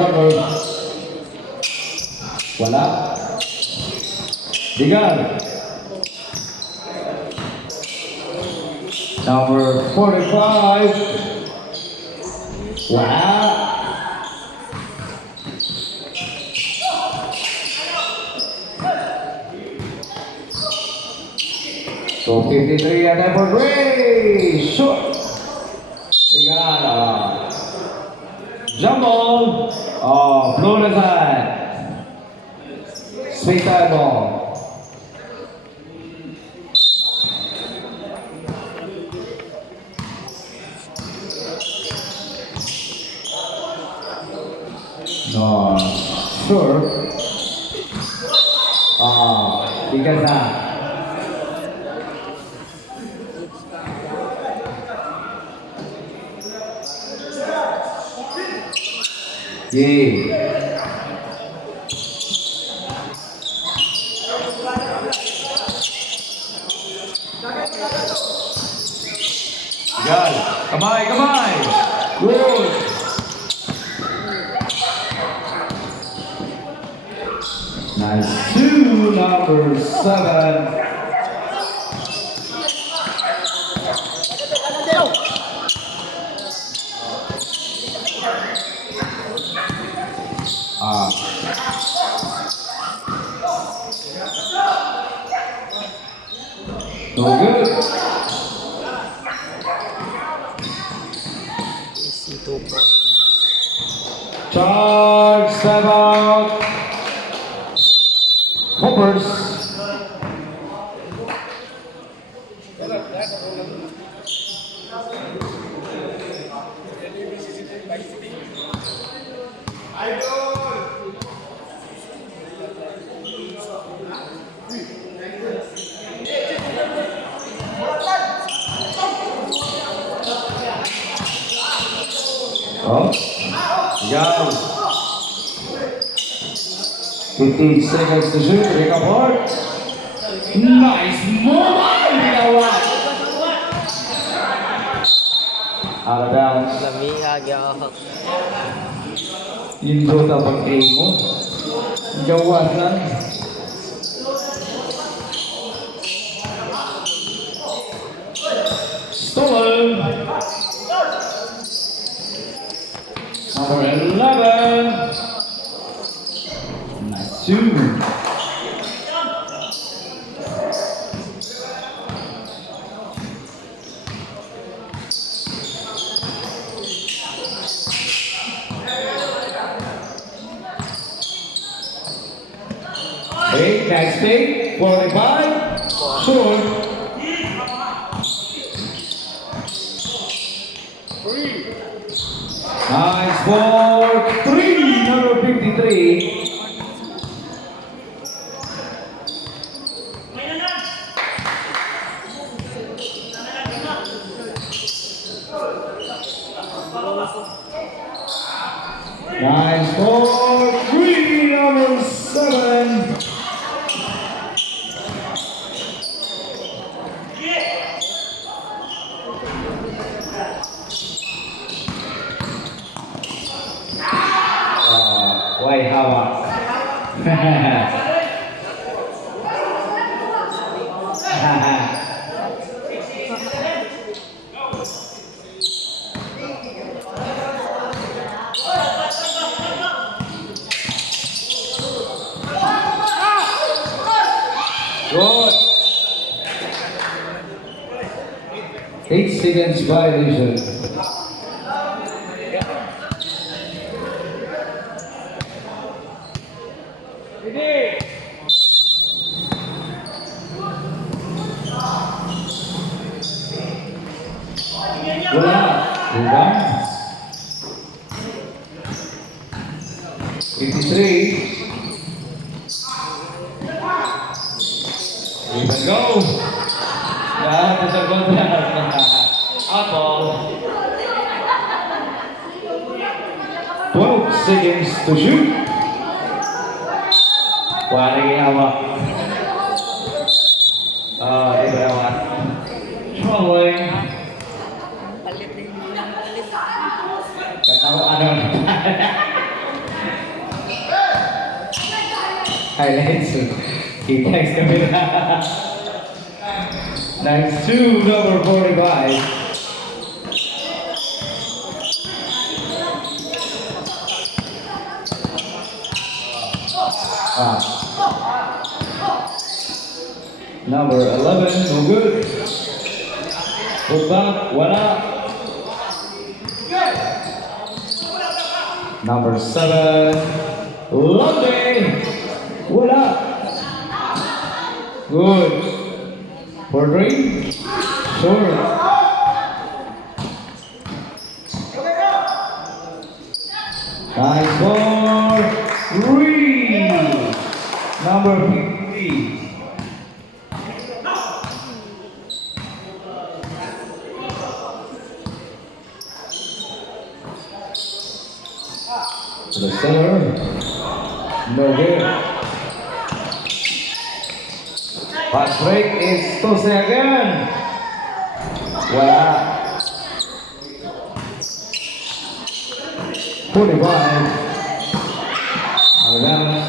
quarter. Wala. Bigal. Number 45. Wala. So 53 at Edward Gray. Short. Bigal. Jump ball. Oh, blown aside. Sweet side ball. No, sure. Because yeah. Good. Come on. Good. Nice. 2, number 7. No good. Charge 7. Hoppers. Oh, yeah. 15 seconds to shoot. Pick up hard. Nice move. Out of bounds. Indo tapang aim mo. Jawasan. Stolen. Number 11. Nice 2. Eight, next eight, 45, short. Nice for 3, number 53. Nice for 3, number 7. Why hawak? Good. 8 seconds violation. Wala. Rebound. 53. Let's go. Yeah, there's a good one. Out ball. 12 seconds to shoot. Wala hawak. Di ba hawak? Trolling. Katawa ano. highlights. He text kami na. Nice 2, number 45. Number 11, no good. Put back, wala. Number 7, lovely. Wala. Good. For 3, short. Nice for 3. Number 50. To the center. No good. Pass break is Tose again. Wala. 45. Advance.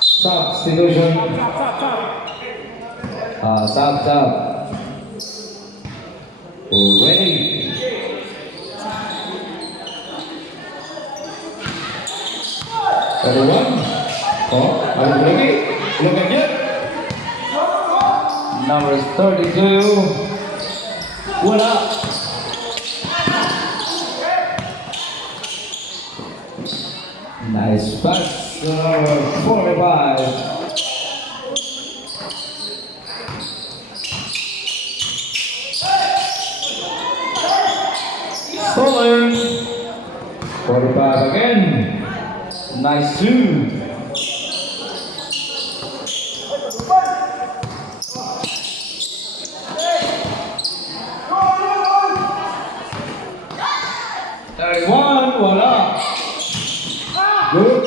Substitution. Sub. Ready. Everyone. Are you ready? Look at it. Number 32. Wala. Nice pass. Number 45. Stolen. 45 again. Nice 2. Wala. Good.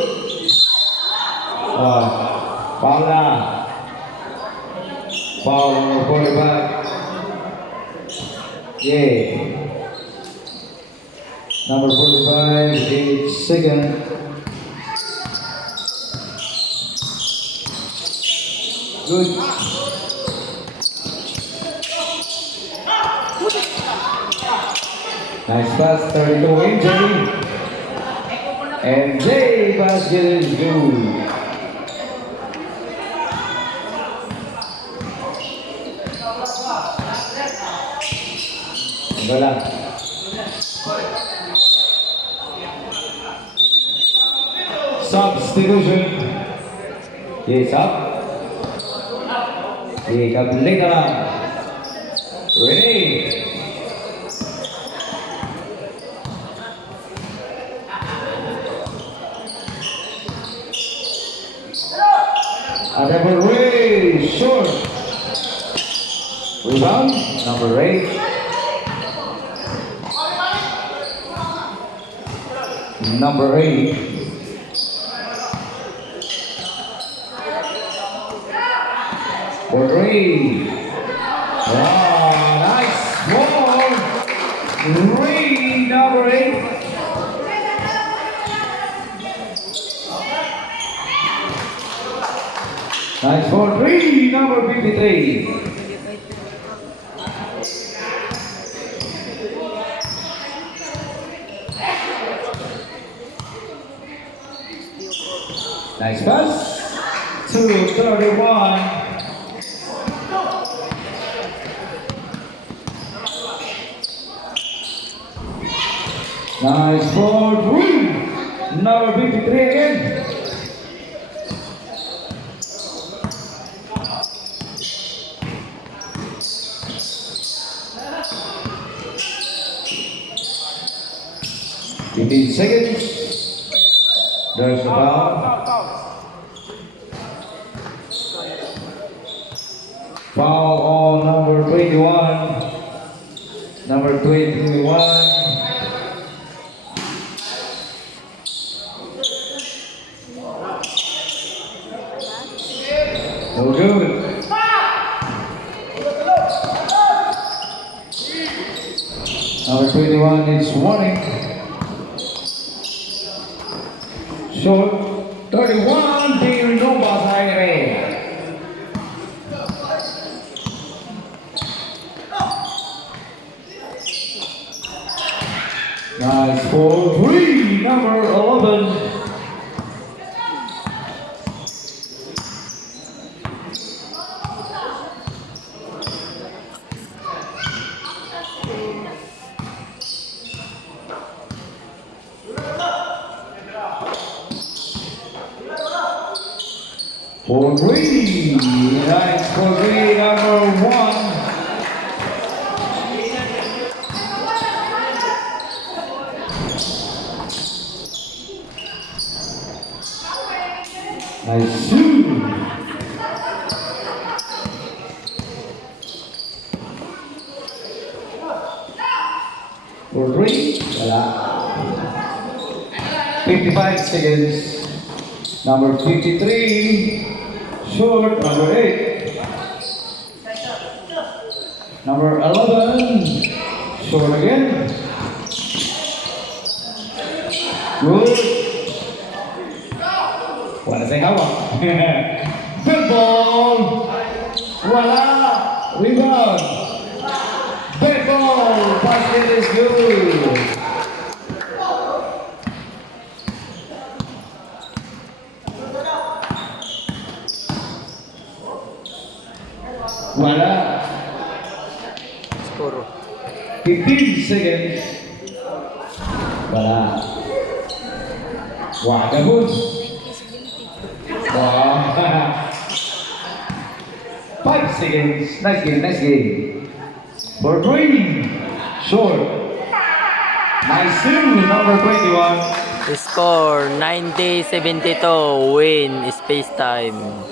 Foul na. Foul number 45. Yeah. Number 45 is second. Good. Nice pass, 32 MJ. MJ basket is good. Wala. Substitution. Yes, up. Yes, up later. Ready. Number 8, short. Rebound, number 8. Number 8. For 3. Wow, nice ball. 3, number 8. Nice for 3, number 53. Nice pass to 31. Nice for 3, number 53 again. In seconds, there's a foul. Foul on number 21. Number 21. No good. Number 21 is warning. Short. 21, Dale Nova Zaire. Nice for 3, number 11. For 3, nice for 3, number 1. Nice 2. For 3, wala. 55 seconds. Number 53, short, number 8. Number 11, short again. Good. Wala sa hawak. Good ball. Wala. Rebound. Good ball. Basket is good. Wala. Skoro. 15 seconds. Wala. Wah, gabon. Wah. 5 seconds. Nice game, nice game. For 3. Short. Nice 2, number 21. Score 90-72. Win. Space time.